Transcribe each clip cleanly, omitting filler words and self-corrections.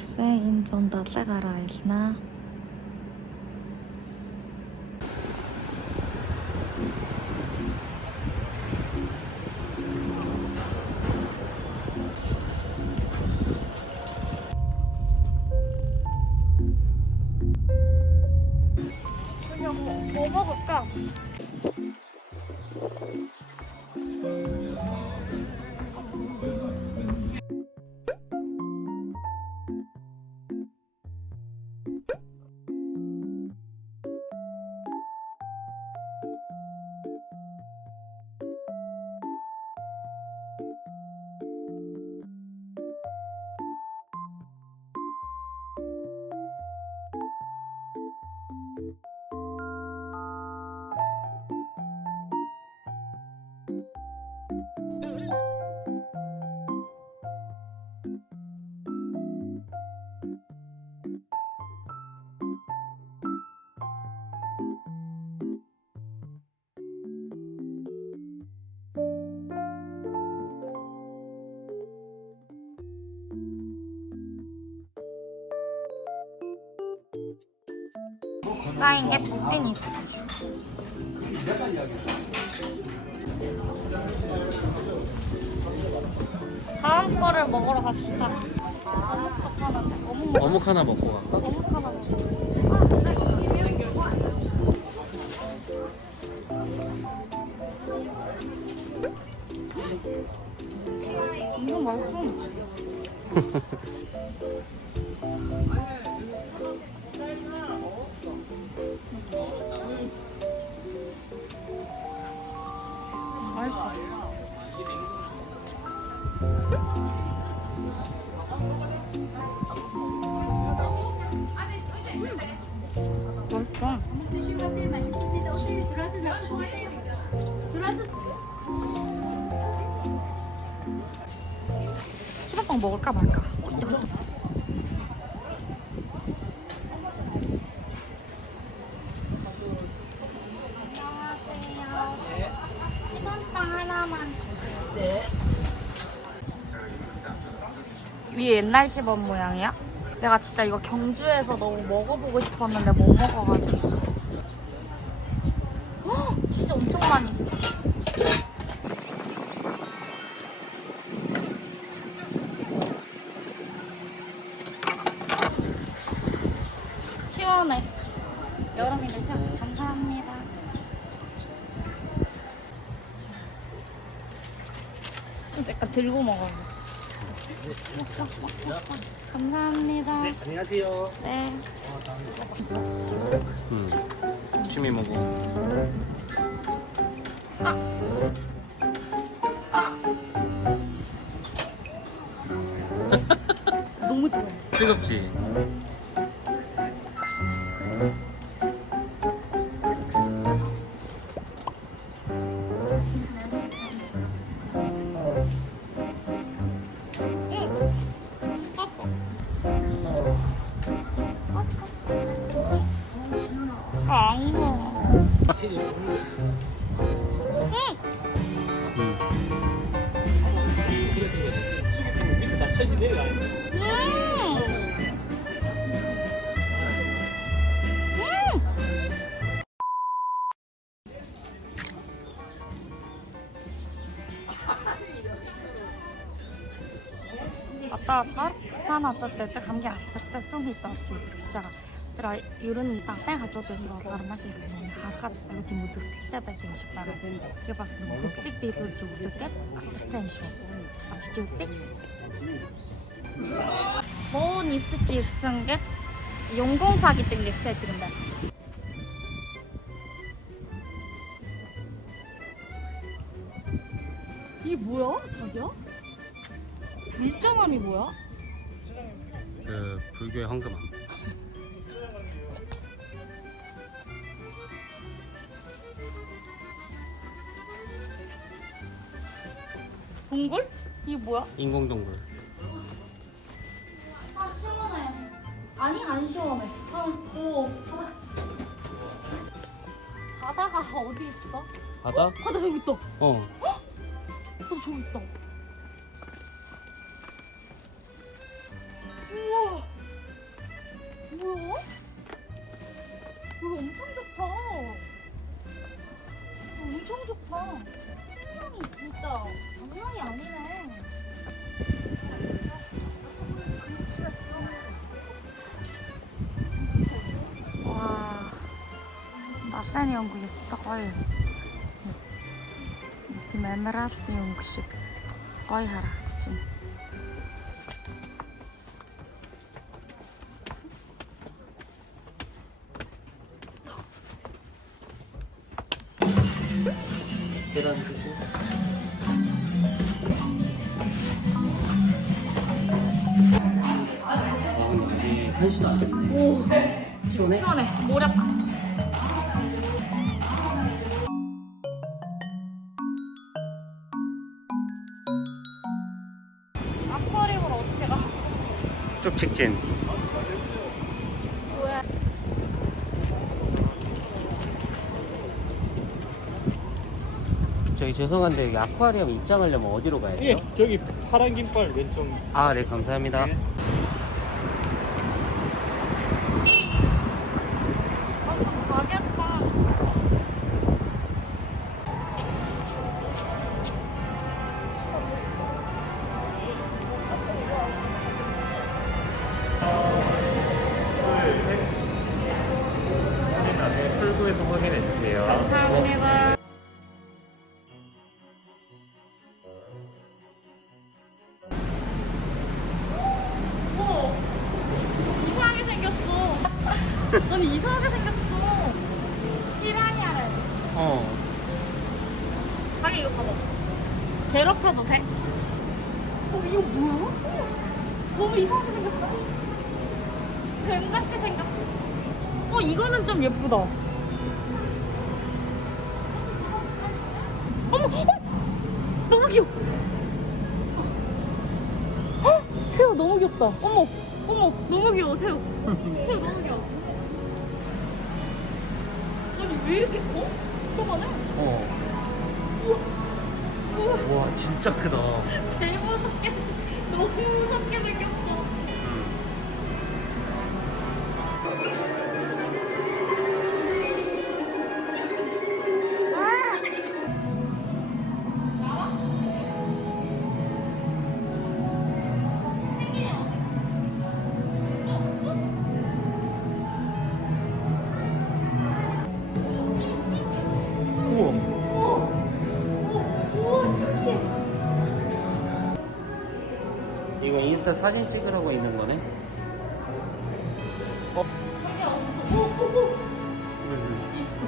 хүрсэн. Энэ 170 гаруй аялнаа. 뭐 먹을까? 짜인 게 푸틴 있지. 다음 거를 먹으러 갑시다. 어묵 하나 먹고 갈까? 어묵 하나 먹고. 엄청 맛있어. 시범빵 먹을까 말까? 안녕하세요. 시범빵 하나만. 네. 이게 옛날 시범 모양이야? 내가 진짜 이거 경주에서 너무 먹어보고 싶었는데 못 먹어가지고. 헉, 진짜 엄청 많이. 시원해. 여름인데 시원. 감사합니다. 약간 들고 먹어요. 감사합니다. 네, 안녕하세요. 네. 취미 먹어. 너무 좋아. 뜨겁지? 안 먹어. Одоо Бусан одод байдаг хамгийн алдартай сүм хэд орж үзэж байгаа. Тэр ер нь далайн хажууд байдаг болохоор маш их харахад аюу тийм үзэсгэлэнтэй байдаг юм шиг байна. Тэгээ бас хүслийг биелүүлж өгдөг гэдэг алдартай юм шиг байна. Очиж үзье. Муу нисэж ирсэн гэд 용공사 гэдэг нэртэй байдаг юм байна. 이게 뭐야, 자기야? 일자남이 뭐야? 그 불교의 황금함. 동굴? 이게 뭐야? 인공동굴. 아 시원해. 아니 안 시원해. 바다가 어디 있어? 바다? 바다 여기 있다. 어. 바다 저기 있다. 우와. 향이 진짜 장난이 아니네. 와, насны өнгө ёстой гоё. Тийм амиралтын өнгө шиг гоё харагдчихэв. 계란 드시. 이게 한시도 안 됐네. 오, 시원해? 시원해. 모략다. 아쿠아리움을 어떻게 가? 쭉 직진. 뭐야? 저기 죄송한데 여기 아쿠아리움 입장하려면 어디로 가야 돼요? 예, 저기 파란 깃발 왼쪽. 아, 네, 감사합니다. 네. 가겠다. 나중에 출구에서 확인해 주세요. 감사합니다. 오, 이상하게 생겼어. 아니 이상하게 생겼어. 피라냐래. 어. 자기 이거 봐봐. 괴롭혀도 돼? 이거 뭐야? 너무 이상하게 생겼어. 뱀같이 생겼어. 이거는 좀 예쁘다. 어머! 너무 귀여워. 새우 너무 귀엽다. 어머! 너무 귀여워, 새우. 새우 너무 귀여워. 아니, 왜 이렇게 커? 저번에? 우와. 와, 진짜 크다. 개 무섭게, 너무 무섭게 생겼어. 이거 인스타 사진 찍으라고 있는 거네? 어? 있어.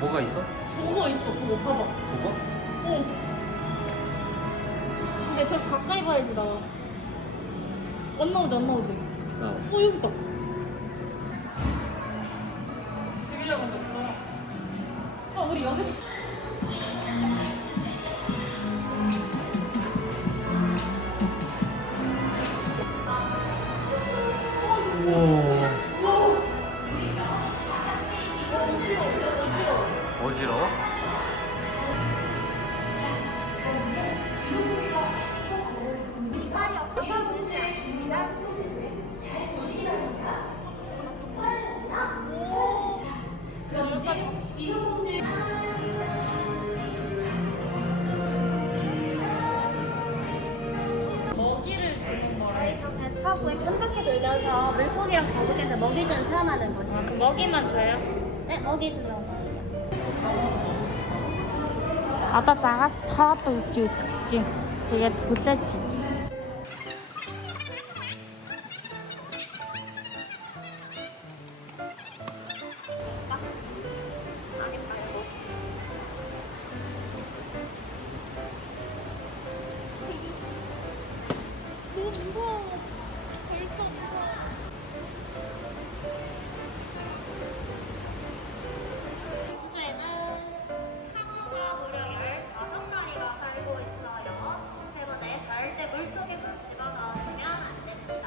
뭐가 있어? 뭐가 있어, 그거 봐봐. 뭐가? 근데 저 가까이 봐야지, 나. 안 나오지. 여기 있다. 되게 잘 만졌다. 우리 여기. 우와. 어지러워? 먹이를 주는 거래. 저희 저 배 타고 이렇게 한 바퀴 돌려서 물고기랑 거북이한테 먹이전 체험하는 거지. 먹이만 줘요? 네, 먹이 주려고. Одоо загаас тоод өгч үзэж чинь. Тэгээд хүлээж чинь. 너무 무서워. 벌써 무서워. 수주에는 상어가 무려 15마리가 살고 있어요. 때문에 절대 물속에서 집어넣으시면 안 됩니다.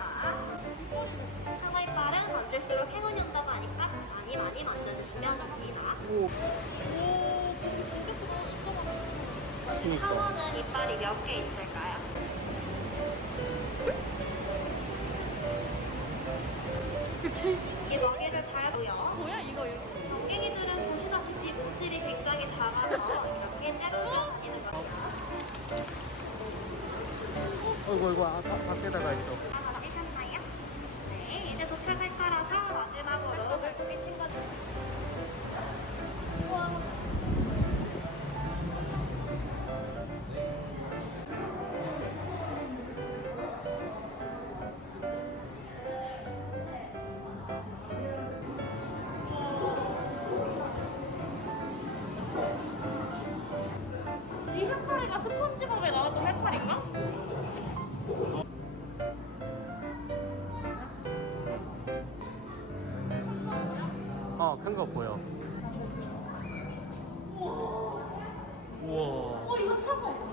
상어 이빨은 만질수록 행운이 온다고 하니까 많이 만져주시면 합니다. 혹시 상어는 이빨이 몇 개 있을까요? 이 먹이를 잘 보여. 뭐야 이거? 경갱이들은 보시다시피 몸집이 굉장히 작아서 이렇게 떼가 어이구, 밖에다가 있어. 다 받으셨나요? 네, 이제 도착할 거라서 마지막으로 물고기 친구들. 이 해파리가 스폰지밥에 나왔던 해파리인가? 큰 거 보여. 우와. 이거 사고.